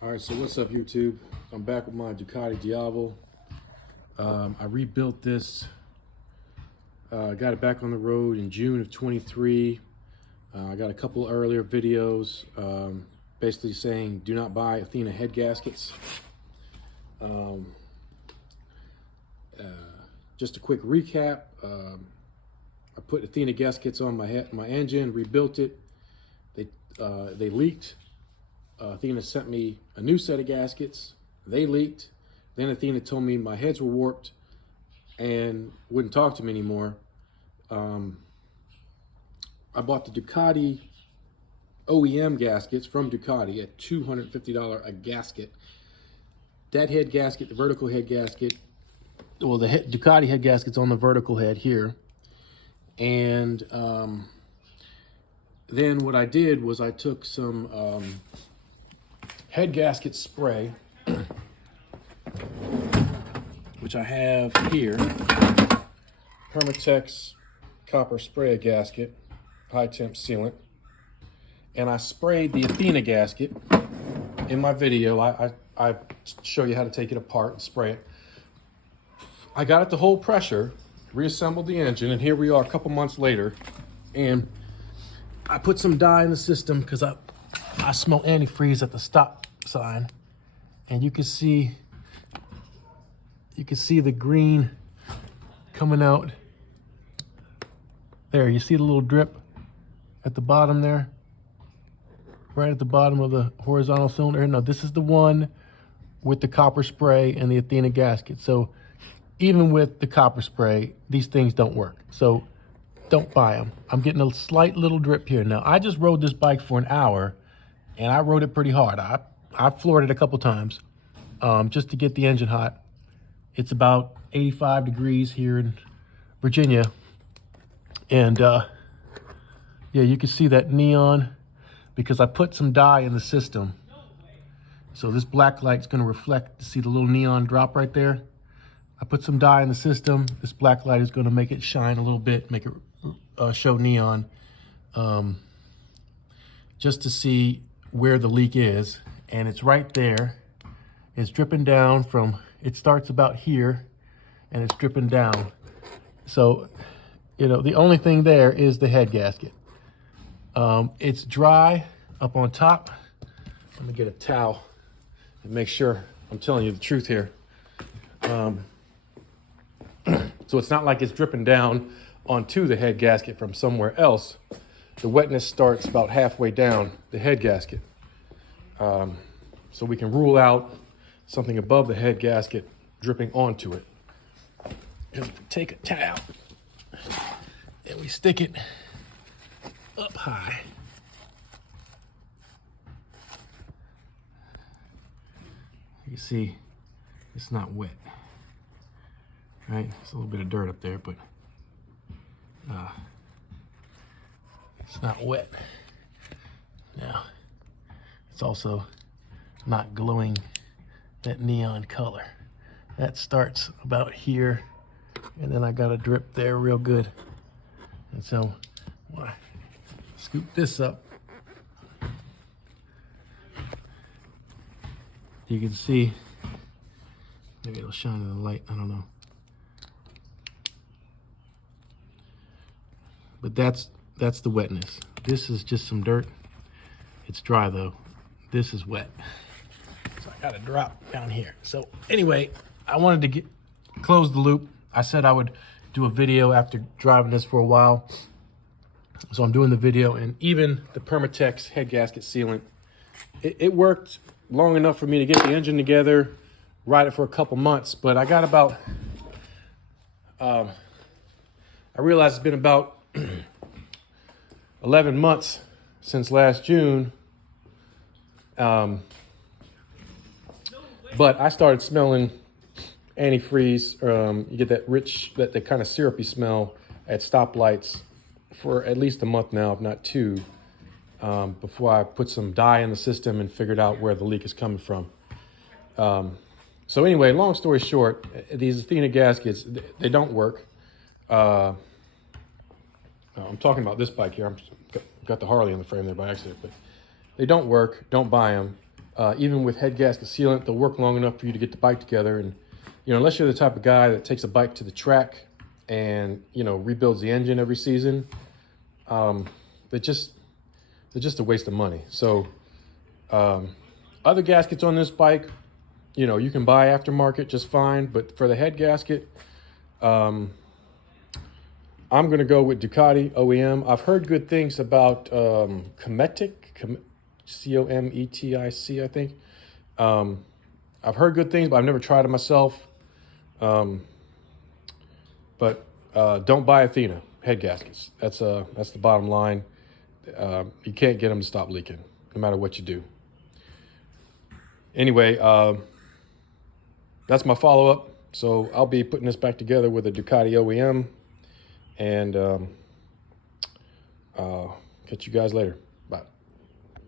All right, so what's up, YouTube? I'm back with my Ducati Diavolo. I rebuilt this, got it back on the road in June of 23. I got a couple earlier videos basically saying do not buy Athena head gaskets. Just a quick recap. I put Athena gaskets on my engine, rebuilt it. They leaked. Athena sent me a new set of gaskets. They leaked. Then Athena told me my heads were warped and wouldn't talk to me anymore. I bought the Ducati OEM gaskets from Ducati at $250 a gasket. That head gasket, the vertical head gasket, well, the Ducati head gasket's on the vertical head here. And then what I did was I took some head gasket spray, which I have here, Permatex copper spray gasket, high temp sealant, and I sprayed the Athena gasket. In my video, I show you how to take it apart and spray it. I got it to hold pressure, reassembled the engine, and here we are a couple months later, and I put some dye in the system because I smell antifreeze at the stop sign, and you can see the green coming out there. You see the little drip at the bottom there, right at the bottom of the horizontal cylinder. No, this is the one with the copper spray and the Athena gasket. So even with the copper spray, these things don't work. So don't buy them. I'm getting a slight little drip here. Now, I just rode this bike for an hour, and I rode it pretty hard. I floored it a couple times just to get the engine hot. It's about 85 degrees here in Virginia. And yeah, you can see that neon because I put some dye in the system. So this black light's gonna reflect, see the little neon drop right there? I put some dye in the system. This black light is gonna make it shine a little bit, make it show neon, just to see where the leak is. And it's right there. It's dripping down from, it starts about here and it's dripping down. So, you know, the only thing there is the head gasket. It's dry up on top. Let me get a towel and make sure I'm telling you the truth here. So it's not like it's dripping down onto the head gasket from somewhere else. The wetness starts about halfway down the head gasket. So we can rule out something above the head gasket dripping onto it. And we take a towel and we stick it up high. You see, it's not wet, right? There's a little bit of dirt up there, but it's not wet. Now, it's also not glowing that neon color. That starts about here, and then I got a drip there real good. And so, I scoop this up. You can see, maybe it'll shine in the light, I don't know. But that's the wetness. This is just some dirt. It's dry though. This is wet. So I got a drop down here. So anyway, I wanted to close the loop. I said I would do a video after driving this for a while. So I'm doing the video, and even the Permatex head gasket sealant, it worked long enough for me to get the engine together, ride it for a couple months, but I got about, I realized it's been about 11 months since last June. But I started smelling antifreeze. You get that rich, that kind of syrupy smell at stoplights for at least a month now, if not two, before I put some dye in the system and figured out where the leak is coming from. So anyway, long story short, these Athena gaskets, they don't work. I'm talking about this bike here. Got the Harley in the frame there by accident, but they don't work. Don't buy them. even with head gasket sealant, they'll work long enough for you to get the bike together. And, you know, unless you're the type of guy that takes a bike to the track and, you know, rebuilds the engine every season, they're just a waste of money. So other gaskets on this bike, you know, you can buy aftermarket just fine, but for the head gasket, I'm going to go with Ducati OEM. I've heard good things about Cometic, C-O-M-E-T-I-C, I think. I've heard good things, but I've never tried it myself. But don't buy Athena head gaskets. That's the bottom line. You can't get them to stop leaking, no matter what you do. Anyway, that's my follow-up. So I'll be putting this back together with a Ducati OEM, and catch you guys later.